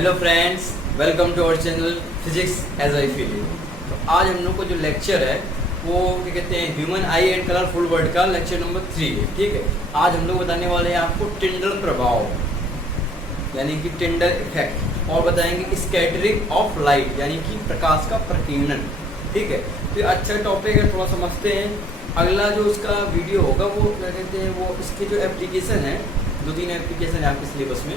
Hello friends, welcome to our channel physics as I feel. तो आज हम लोग को जो लेक्चर है वो क्या कहते हैं, human I and colourful world का लेक्चर नंबर 3 है। ठीक है, आज हम लोग बताने वाले हैं आपको टिंडल प्रभाव यानी कि टिंडल इफेक्ट, और बताएंगे स्कैटरिंग ऑफ लाइट यानी कि प्रकाश का प्रकीर्णन। ठीक है, तो ये अच्छा टॉपिक है, थोड़ा समझते हैं। अगला जो उसका वीडियो होगा वो क्या कहते हैं, वो इसकी जो एप्लीकेशन है, 2-3 एप्लीकेशन है आपके सिलेबस में,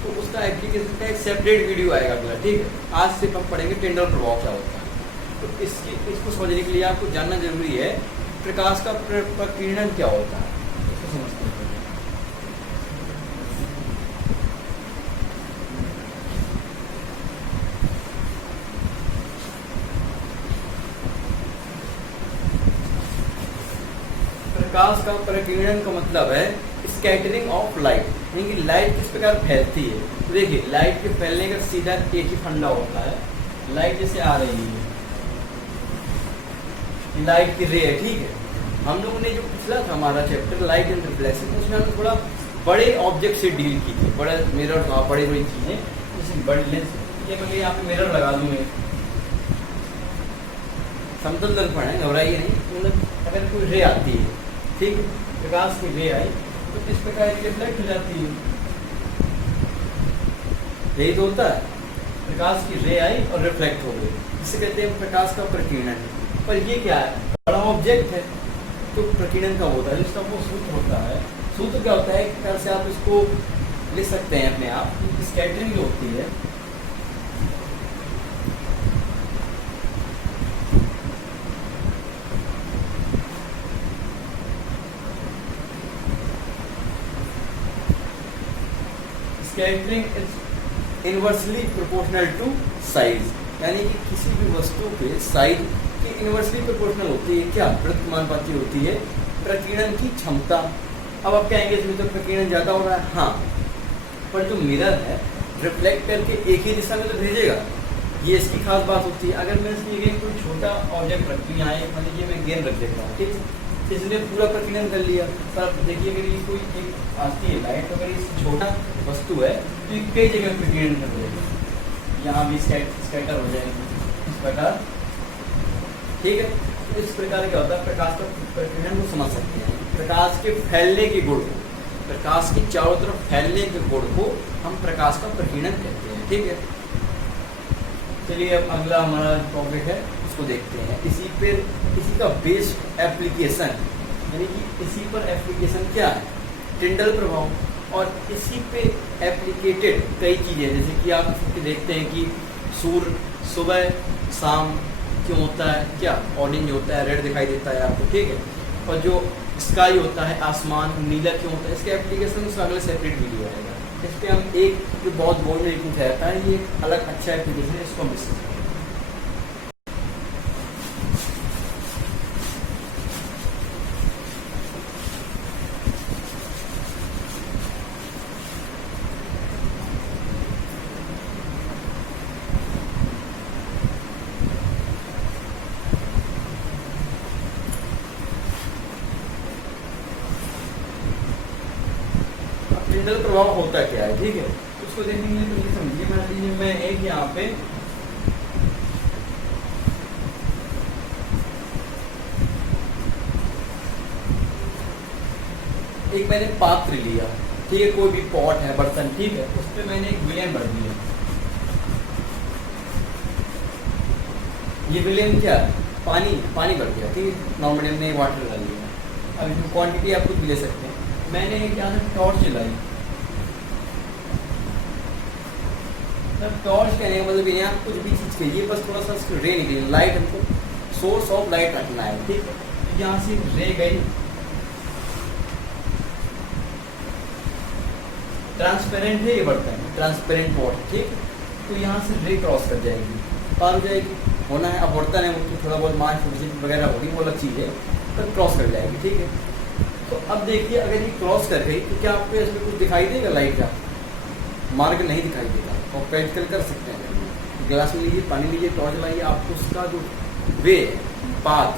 तो उसका एप्लीकेशन का एक सेपरेट वीडियो आएगा अगला। ठीक है, आज सिर्फ हम पढ़ेंगे टिंडल प्रभाव क्या होता है। तो इसको समझने के लिए आपको जानना जरूरी है प्रकाश का प्रकीर्णन क्या होता है, इसको समझते हैं। प्रकाश का प्रकीर्णन का मतलब है स्कैटरिंग ऑफ लाइट, यानी कि लाइट किस प्रकार फैलती है। तो देखिए, लाइट के फैलने का सीधा एक ही फंडा होता है। लाइट जैसे आ रही है, लाइट की रे है। ठीक है, हम लोगों ने जो पिछला था हमारा चैप्टर लाइट एंड रिफ्लेक्शन, उसमें हमने थोड़ा बड़े ऑब्जेक्ट से डील की थी। बड़ा मिरर था, बड़ी बड़ी चीजें, जैसे बड़ी लेंस। ये मैं यहाँ पे मिरर लगा दूँ, समतल दर्पण है, घबराइए नहीं। मतलब अगर कोई रे आती है, ठीक, प्रकाश की रे आई तो किस प्रकार की रिफ्लेक्ट हो जाती है, यही तो होता है। प्रकाश की रे आई और रिफ्लेक्ट हो गई, जिसे कहते हैं प्रकाश का प्रकीर्णन। पर ये क्या है, बड़ा ऑब्जेक्ट है तो प्रकीर्णन कब होता है, जिसका वो सूत्र होता है। सूत्र क्या होता है, एक तरह से आप इसको लिख सकते हैं अपने आप। स्कैटरिंग जो होती है, scattering is inversely proportional to size, यानी कि किसी भी वस्तु के साइज की इनवर्सली प्रोपोर्शनल होती है। क्या प्रत्युमानुपाती होती है प्रकीर्णन की क्षमता। अब आप कहेंगे इसमें तो प्रकीर्णन ज़्यादा हो रहा है, हाँ, पर जो मिरर है रिफ्लेक्ट करके एक ही दिशा में तो भेजेगा, ये इसकी खास बात होती है। अगर मैं इसकी जगह कोई छोटा ऑब्जेक्ट रख दूँ, यहाँ मान लीजिए मैं गेंद रख देता हूँ, ठीक है, इसने पूरा प्रकीर्णन कर लिया। पर आप देखिए, अगर ये कोई एक आती है लाइट, अगर ये छोटा वस्तु है तो ये कई जगह प्रकीर्णन कर देगा, यहाँ भी स्कैटर हो जाएंगे इस प्रकार। ठीक है, तो इस प्रकार क्या होता है, प्रकाश का प्रकीर्णन को समझ सकते हैं। प्रकाश के फैलने के गुण को, प्रकाश के चारों तरफ फैलने के गुण को हम प्रकाश का प्रकीर्णन कहते हैं। ठीक है, चलिए अब अगला हमारा टॉपिक है, उसको देखते हैं। इसी का बेस एप्लीकेशन, यानी कि इसी पर एप्लीकेशन क्या है, टिंडल प्रभाव। और इसी पे एप्लीकेटेड कई चीज़ें, जैसे कि आप देखते हैं कि सूर्य सुबह शाम क्यों होता है, क्या ऑरेंज होता है, रेड दिखाई देता है आपको। ठीक है, और जो स्काई होता है, आसमान नीला क्यों होता है, इसके एप्लीकेशन उसका अगले सेपरेट वीडियो आएगा। इस पर हम एक जो बहुत बोर्ड में पूछा जाता है, ये एक अलग अच्छा एप्लीकेशन है, इसको हम डिस्कस करेंगे। टिंडल प्रभाव होता क्या है, ठीक है, उसको देखने के लिए तो ये समझिए, मान लीजिए मैं एक यहाँ पे एक मैंने पात्र लिया, ठीक है, कोई भी पॉट है, बर्तन, ठीक है, उस पर मैंने एक विलेन भर दिया। ये विलेन क्या है, पानी भर दिया, ठीक है, नॉर्मली हमने वाटर डाल लिया। अब इसमें क्वांटिटी आप कुछ भी ले सकते हैं। मैंने एक यहाँ से टॉर्च जलाई, टॉर्च कहने का मतलब यहाँ कुछ भी चीज़ कीजिए, बस थोड़ा सा उसकी रे निकली, लाइट हमको सोर्स ऑफ लाइट रखना है। ठीक है, तो यहाँ से रे गई, ट्रांसपेरेंट है ये बर्तन, ट्रांसपेरेंट पॉट, ठीक, तो यहाँ से रे क्रॉस कर जाएगी, पार हो जाएगी, होना है। अब बर्तन है, वो थोड़ा बहुत मार्च वगैरह होगी, वो अलग चीज़ है, पर क्रॉस कर जाएगी। ठीक है, तो अब देखिए, अगर ये क्रॉस कर गई तो क्या आपको इसमें कुछ दिखाई देगा, लाइट का मार्ग नहीं दिखाई देगा। और प्रैक्टिकल कर सकते हैं, गिलास में लीजिए, पानी लीजिए, टॉर्च लाइए, आपको उसका जो वे पाथ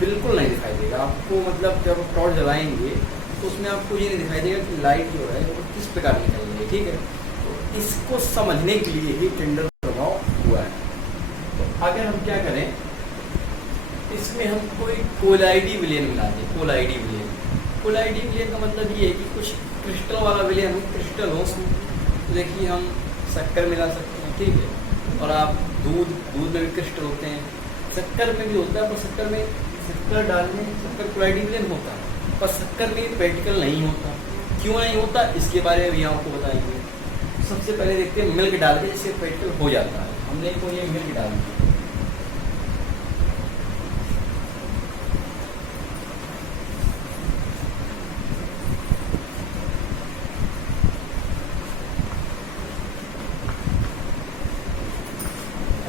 बिल्कुल नहीं दिखाई देगा आपको। मतलब जब टॉर्च जलाएंगे तो उसमें आपको ये नहीं दिखाई देगा कि लाइट जो है वो किस प्रकार निकल रही है। ठीक है, तो इसको समझने के लिए ही टिंडल प्रभाव हुआ है। तो अगर हम क्या करें, इसमें हम कोई कोलाइडी विलयन मिला दें। कोलाइडी विलयन का मतलब ये है कि कुछ क्रिस्टल वाला विलयन हो, क्रिस्टल हो, तो देखिए हम शक्कर मिला सकते हैं, ठीक है। और आप दूध में भी क्रिस्टल होते हैं, शक्कर में भी होता है, पर शक्कर डालने शक्कर कोलाइडी विलयन होता है, पर शक्कर में प्रैक्टिकल नहीं होता। क्यों नहीं होता, इसके बारे में भी आपको बताएंगे। सबसे पहले देखते हैं मिल्क डाल के जिससे प्रैक्टिकल हो जाता है। हमने को ये मिल्क डाल दिया,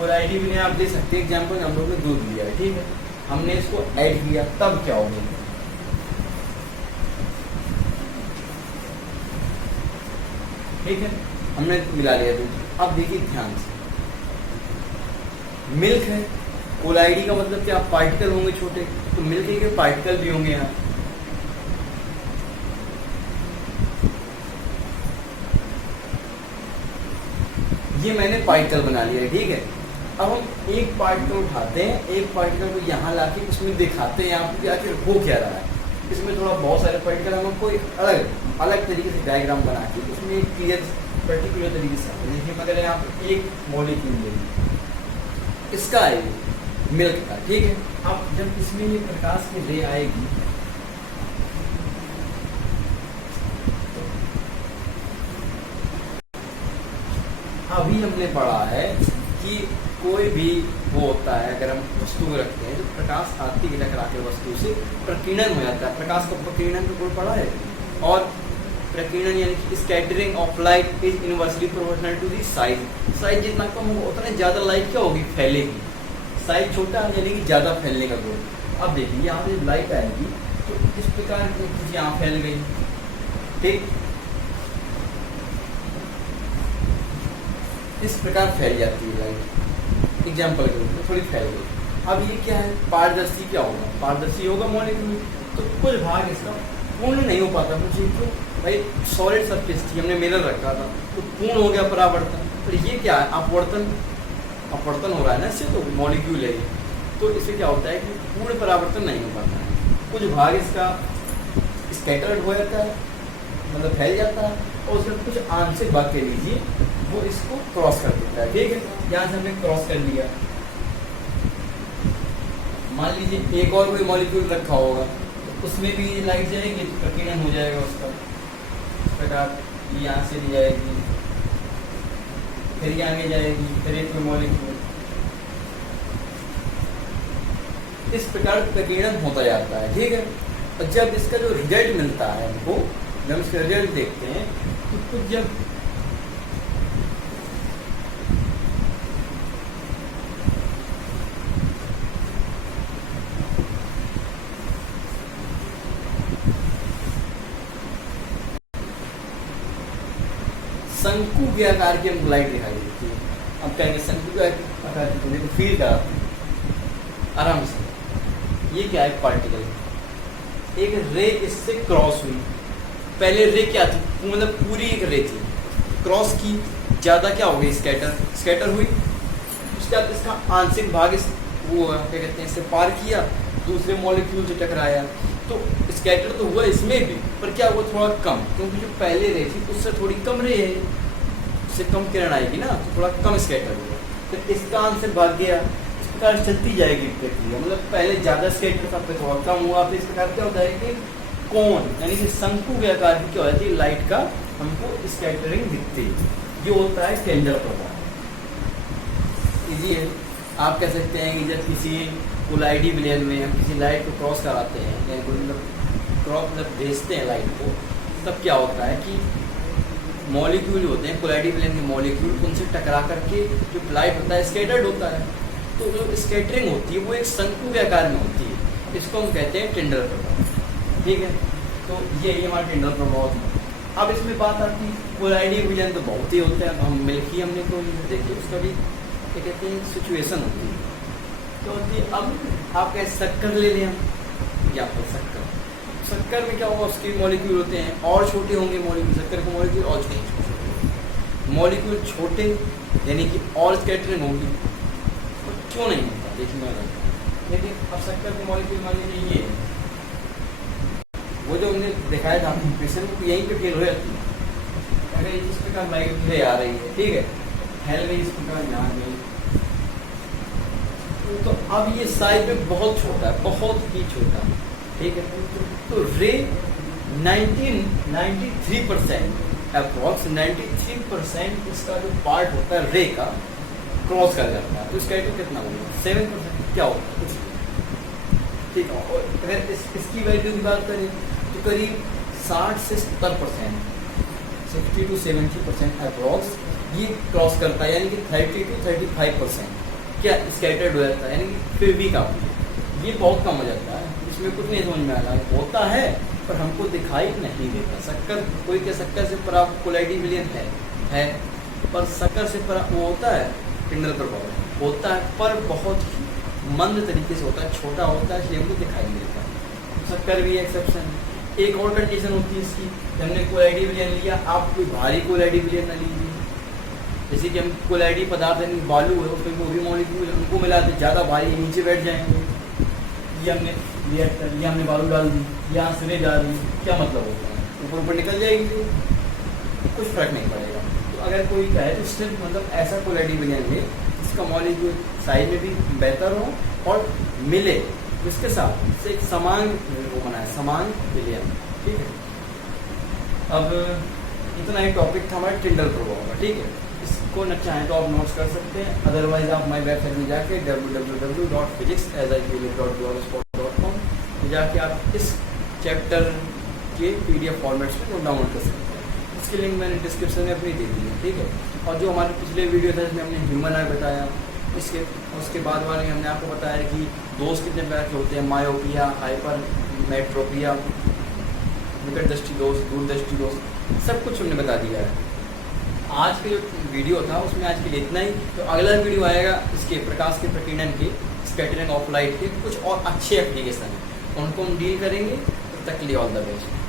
और आईडी भी आप दे सकते हैं। एग्जाम्पल हम लोग ने दूध लिया है, ठीक है, हमने इसको ऐड किया, तब क्या होगा, ठीक है, हमने मिला लिया दूध। अब देखिए ध्यान से, मिल्क है, कोलाइडी का मतलब क्या, पार्टिकल होंगे छोटे, तो मिल्क के पार्टिकल भी होंगे यहाँ। ये मैंने पार्टिकल बना लिया है, ठीक है। अब हम एक पार्टिकल उठाते हैं, एक पार्टिकल को यहाँ लाके उसमें दिखाते हैं यहाँ पे आखिर हो क्या रहा है। इसमें थोड़ा बहुत सारे पार्टिकल हमको एक अलग तरीके से डायग्राम बना के उसमें एक क्लियर पर्टिकुलर तरीके से देखिए। अगर यहाँ पे एक मॉलिक्यूल लेंगे, इसका है मिल्क का, ठीक है। अब जब इसमें ये प्रकाश की रे आएगी, अभी हमने पढ़ा है कि कोई भी वो होता है, अगर हम वस्तु को रखते हैं तो प्रकाश आती है टकरा के वस्तु से प्रकीर्णन हो जाता है। प्रकाश का प्रकीर्णन तो कोई पढ़ा है, और प्रकीर्णन यानी कि scattering of light is inversely proportional to the size. Size जितना कम होगा उतना ज़्यादा लाइट क्या होगी, फैलेगी। साइज छोटा यानी कि ज़्यादा फैलने का गुण। अब देखिए यहाँ से लाइट आएगी तो इस प्रकार की यहाँ फैल गई, ठीक, इस प्रकार फैल जाती है लाइट। एग्जाम्पल के रूप में थोड़ी फैल गई। अब ये क्या है, पारदर्शी क्या होगा, पारदर्शी होगा मॉलिक्यूल, तो कुछ भाग इसका पूर्ण नहीं हो पाता। मुझे क्यों भाई, सॉलिड सरफेस थी, हमने मिरर रखा था तो पूर्ण हो गया परावर्तन। पर ये क्या है, अपवर्तन हो रहा है ना इससे, तो मॉलिक्यूल है, तो इससे क्या होता है कि पूर्ण परावर्तन नहीं हो पाता है। कुछ भाग इसका स्कैटर्ड हो जाता है, मतलब फैल जाता है, और उसमें कुछ आंशिक भाग के लीजिए वो इसको क्रॉस कर देता है, ठीक है। यहाँ से हमने क्रॉस कर लिया, मान लीजिए एक और कोई मॉलिक्यूल रखा होगा तो उसमें भी लाइट जाएगी तो प्रकीर्णन हो जाएगा उसका। इस प्रकार यहाँ से भी जाएगी, फिर ये आगे जाएगी, फिर एक कोई मॉलिक्यूल, इस प्रकार प्रकीर्णन होता जाता है, ठीक है। और जब इसका जो रिजल्ट मिलता है हमको, जब इसका रिजल्ट देखते हैं तो कुछ जब शंकु के आकार की हमको लाइट दिखाई देती है। अब कहेंगे शंकु के आकार की, देखो फील का आराम से, ये क्या है, पार्टिकल, एक रे इससे क्रॉस हुई। पहले रे क्या थी, मतलब पूरी एक रे थी, क्रॉस की, ज़्यादा क्या हो गई, स्कैटर हुई। उसके बाद इसका आंशिक भाग इस वो क्या कहते हैं, इससे पार किया, दूसरे मॉलिक्यूल से टकराया, तो स्कैटर तो हुआ इसमें भी, पर क्या हुआ, थोड़ा कम, क्योंकि जो पहले रे थी उससे थोड़ी कम रे है, उससे कम किरण आएगी ना, तो थोड़ा कम स्कैटर हुआ, तो इसका आंसर भाग गया। इस प्रकार चलती जाएगी प्रक्रिया, मतलब पहले ज़्यादा स्कैटर था, फिर थोड़ा कम हुआ, फिर इस प्रकार क्या होता है कि कोन यानी कि शंकु के आकार की क्या हो जाती है, लाइट का हमको स्कैटरिंग दिखती है। ये होता है टेंडर प्रभाव। इजी है, आप कह सकते हैं कि जब किसी कोलाइडी विलयन में हम किसी लाइट को क्रॉस कराते हैं, यानी मतलब क्रॉस मतलब भेजते हैं लाइट को, तब क्या होता है कि मॉलिक्यूल होते हैं कोलाइडी विलयन के मॉलिक्यूल, उनसे टकरा करके जो लाइट होता है स्कैटर्ड होता है, तो जो स्कैटरिंग होती है वो एक शंकु के आकार में होती है, इसको हम कहते हैं टेंडर प्रभाव, ठीक है। तो ये हमारा टेंडर प्रभाव था। अब इसमें बात आती है कोलाइडी विलयन तो बहुत ही होते हैं, हम मिल्की हमने को देखिए उसका भी क्या कहते हैं सिचुएशन होती है, तो होती है। अब आप कहें शक्कर ले लें हम, या फिर शक्कर में क्या होगा, उसके मॉलिक्यूल होते हैं और छोटे होंगे मॉलिक्यूल, शक्कर के मॉलिक्यूल और छोटे, मॉलिक्यूल छोटे यानी कि और स्कैटरिंग होगी, तो क्यों नहीं होता देखने वाला। लेकिन अब शक्कर के मॉलिक्यूल मान लीजिए ये वो जो हमने दिखाया था प्रेशर को यहीं पे फेल हो जाती है। अगर इस प्रकार माइग्रेन आ रही है, ठीक है, फैल गई इस प्रकार यहाँ गई, तो अब ये साइज में बहुत छोटा है, बहुत ही छोटा, ठीक है। तो रे 93% अप्रॉक्स 93% इसका जो पार्ट होता है रे का क्रॉस कर जाता है। तो इसका तो कितना होगा 7% क्या होगा कुछ, ठीक है। और अगर इसकी वैल्यू की बात करें तो करीब 60 से 70%, 60 to 70% अप्रॉक्स ये क्रॉस करता है, यानी कि 30 to 35% क्या स्कैटर्ड हो जाता है, यानी कि फिर भी काफ़ी, ये बहुत कम हो जाता है। इसमें कुछ नहीं समझ में आ रहा होता है पर हमको दिखाई नहीं देता। शक्कर कोई क्या शक्कर से परा कोलाइडी विलियन है पर शक्कर से परा वो होता है टिंडल प्रभाव होता है, पर बहुत ही मंद तरीके से होता है, छोटा होता है, इसलिए हमको दिखाई नहीं देता। शक्कर भी एक्सेप्शन। एक और कंडीशन होती है इसकी, हमने कोलाइडी विलियन लिया, आप कोई भारी कोलाइडी विलियन ना लीजिए। जैसे कि हम कोलाइडी पदार्थ यानी बालू है उसमें वो भी मॉलिक्यूल उनको मिलाते ज़्यादा भारी नीचे बैठ जाएंगे। ये हमने लिया ये हमने बालू डाल दी, यहाँ सिरे डाल दी, क्या मतलब होता है, ऊपर ऊपर निकल जाएगी तो कुछ फर्क नहीं पड़ेगा। तो अगर कोई कहे तो सिर्फ मतलब ऐसा कोलाइडी विलियन ले इसका मॉलिक्यूल साइज में भी बेहतर हो और मिले इसके साथ से एक समान वो बनाए, समान विलियन, ठीक है। अब इतना ही टॉपिक था हमारे टिंडल प्रभाव का, ठीक है। इसको न चाहें तो आप नोट्स कर सकते हैं, अदरवाइज आप हमारी वेबसाइट में जाके www.physics@blogspot.com में जाके आप इस चैप्टर के PDF फॉर्मेट्स में डाउनलोड कर सकते हैं। इसकी लिंक मैंने डिस्क्रिप्शन में अपनी दे दी है, ठीक है। और जो हमारे पिछले वीडियो था जिसमें हमने ह्यूमन आई बताया, उसके बाद वाले में हमने आपको बताया कि दोष कितने प्रकार के होते हैं, मायोपिया, हाइपरमेट्रोपिया, निकट दृष्टि दोष, दूर दृष्टि दोष, सब कुछ हमने बता दिया है। आज के जो वीडियो था उसमें आज के लिए इतना ही। तो अगला वीडियो आएगा इसके प्रकाश के प्रकीर्णन के, स्कैटरिंग ऑफ लाइट के कुछ और अच्छे एप्लीकेशन, उनको हम डील करेंगे। तब तक के लिए ऑल द बेस्ट।